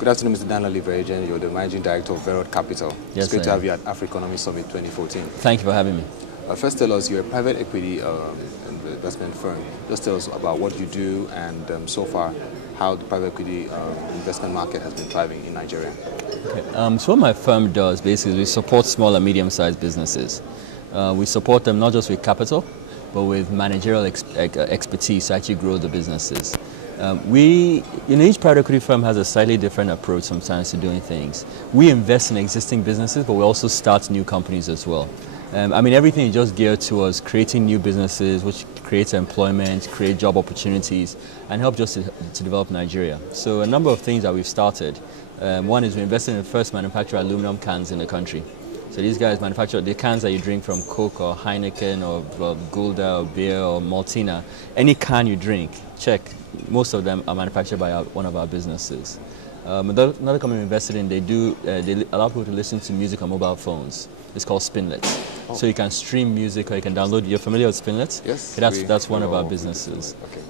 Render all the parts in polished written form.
Good afternoon, Mr. Danladi Verheijen. You're the Managing Director of Verod Capital. Yes, it's great to have you at Africonomie Summit 2014. Thank you for having me. First, tell us, you're a private equity investment firm. Just tell us about what you do and so far how the private equity investment market has been thriving in Nigeria. Okay. So what my firm does basically, we support small and medium-sized businesses. We support them not just with capital, but with managerial expertise to actually grow the businesses. Each private equity firm has a slightly different approach sometimes to doing things. We invest in existing businesses, but we also start new companies as well. Everything is just geared towards creating new businesses, which creates employment, create job opportunities, and help just to develop Nigeria. So a number of things that we've started. One is we invested in the first manufacturer of aluminum cans in the country. So these guys manufacture the cans that you drink from Coke or Heineken or Gulda or beer or Maltina. Any can you drink, check. Most of them are manufactured by one of our businesses. Another company we invested in, they allow people to listen to music on mobile phones. It's called Spinlet. Oh. So you can stream music or you can download. You're familiar with Spinlet? Yes. That's one of our businesses. Okay.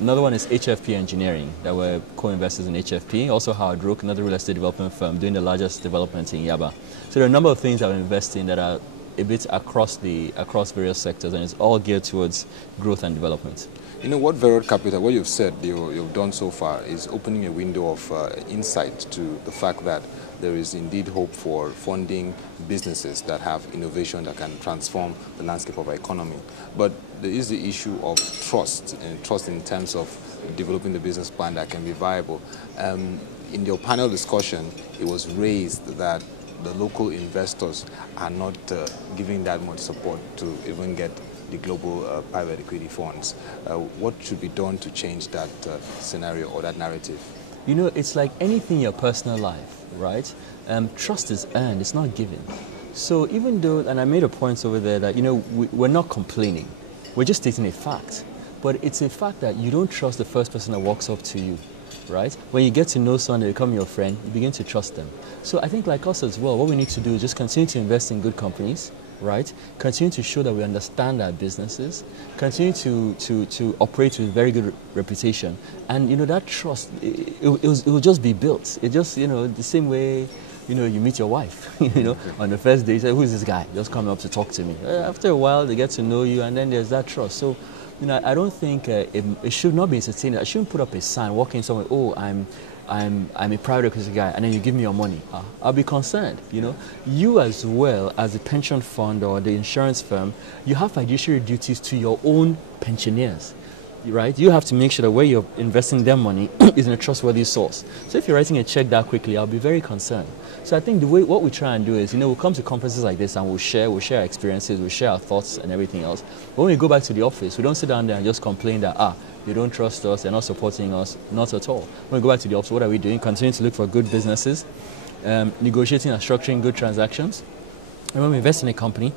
Another one is HFP Engineering, that we're co-investors in HFP. Also Howard Rook, another real estate development firm, doing the largest development in Yaba. So there are a number of things that we invest in that are a bit across various sectors, and it's all geared towards growth and development. You know what Verod Capital, what you've said, you've done so far is opening a window of insight to the fact that there is indeed hope for funding businesses that have innovation that can transform the landscape of our economy. But there is the issue of trust, and trust in terms of developing the business plan that can be viable. In your panel discussion, it was raised that the local investors are not giving that much support to even get the global private equity funds. What should be done to change that scenario or that narrative? You know, it's like anything in your personal life, right? Trust is earned, it's not given. So even though, and I made a point over there that, we're not complaining. We're just stating a fact. But it's a fact that you don't trust the first person that walks up to you, right? When you get to know someone, they become your friend, you begin to trust them. So I think like us as well, what we need to do is just continue to invest in good companies, right? Continue to show that we understand our businesses, continue to operate with very good reputation, and that trust, it will just be built. It just, the same way, you meet your wife, on the first day, you say, who's this guy? Just coming up to talk to me. After a while, they get to know you, and then there's that trust. So, I don't think it should not be entertained. I shouldn't put up a sign, walk in somewhere, oh, I'm a private equity guy, and then you give me your money. I'll be concerned, You as well as the pension fund or the insurance firm, you have fiduciary duties to your own pensioners, right? You have to make sure that where you're investing their money is in a trustworthy source. So if you're writing a check that quickly, I'll be very concerned. So I think what we try and do is, we'll come to conferences like this and we'll share our experiences, we'll share our thoughts and everything else. But when we go back to the office, we don't sit down there and just complain that, they don't trust us, they're not supporting us, not at all. When we go back to the office, what are we doing? Continue to look for good businesses, negotiating and structuring good transactions. And when we invest in a company,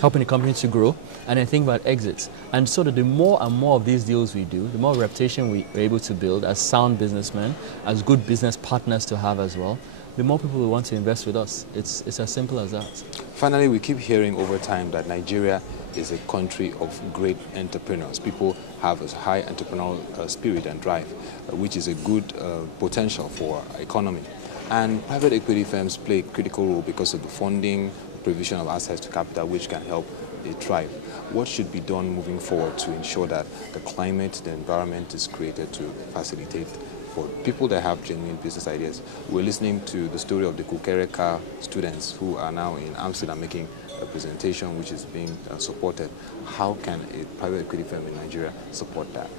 helping the company to grow, and then think about exits. And so that the more and more of these deals we do, the more reputation we're able to build as sound businessmen, as good business partners to have as well, the more people will want to invest with us. It's as simple as that. Finally, we keep hearing over time that Nigeria is a country of great entrepreneurs. People have a high entrepreneurial spirit and drive, which is a good potential for our economy. And private equity firms play a critical role because of the funding, provision of access to capital, which can help it thrive. What should be done moving forward to ensure that the climate, the environment is created to facilitate for people that have genuine business ideas? We're listening to the story of the Kukereka students who are now in Amsterdam making a presentation which is being supported. How can a private equity firm in Nigeria support that?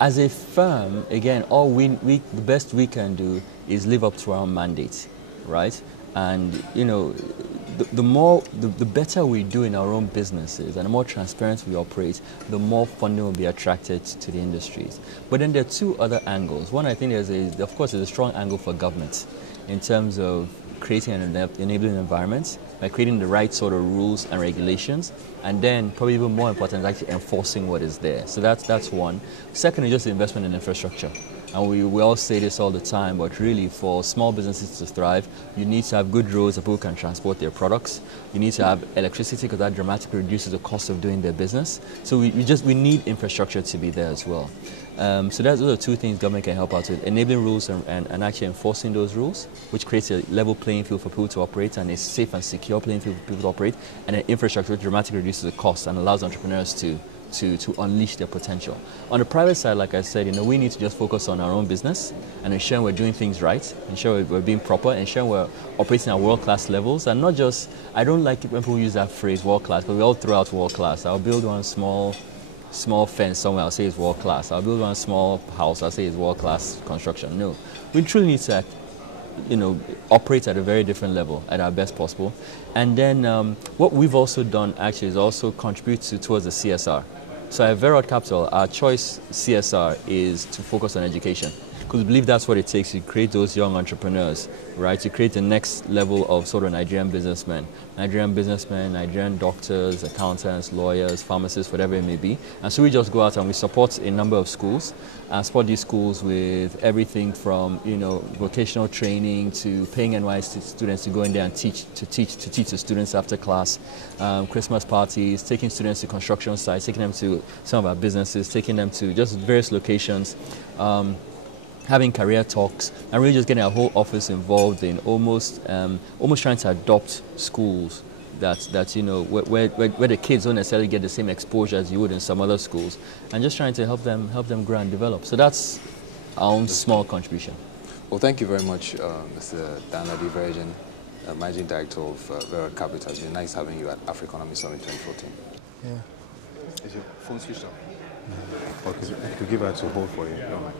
As a firm, again, the best we can do is live up to our mandate, right? And the better we do in our own businesses and the more transparent we operate, the more funding will be attracted to the industries. But then there are two other angles. One, I think there's a strong angle for government in terms of creating an enabling environment by creating the right sort of rules and regulations, and then probably even more important is actually enforcing what is there. So that's one. Second is just the investment in infrastructure. And we all say this all the time, but really for small businesses to thrive, you need to have good roads that people can transport their products. You need to have electricity because that dramatically reduces the cost of doing their business. So we need infrastructure to be there as well. So those are two things government can help out with: enabling rules and actually enforcing those rules, which creates a level playing field for people to operate and a safe and secure playing field for people to operate, and an infrastructure which dramatically reduces the cost and allows entrepreneurs to unleash their potential. On the private side, like I said, we need to just focus on our own business and ensure we're doing things right, ensure we're being proper, ensure we're operating at world-class levels, and not just, I don't like it when people use that phrase world-class, because we all throw out world-class. I'll build one small fence somewhere, I'll say it's world-class. I'll build one small house, I'll say it's world-class construction. No, we truly need to operate at a very different level at our best possible. And then what we've also done actually is also contribute towards the CSR. So at Verod Capital, our choice CSR is to focus on education, because we believe that's what it takes to create those young entrepreneurs, right? To create the next level of sort of Nigerian businessmen, Nigerian doctors, accountants, lawyers, pharmacists, whatever it may be. And so we just go out and we support a number of schools, and support these schools with everything from vocational training to paying NYSC students to go in there and teach the students after class, Christmas parties, taking students to construction sites, taking them to some of our businesses, taking them to just various locations. Having career talks, and really just getting our whole office involved in almost trying to adopt schools that where the kids don't necessarily get the same exposure as you would in some other schools, and just trying to help them grow and develop. So that's our own small contribution. Well, thank you very much, Mr. Danladi Verheijen, Managing Director of Verod Capital. It's been nice having you at Africonomie Summit 2014. Yeah. Is your phone switched off? Okay, to give her to hold for you. No.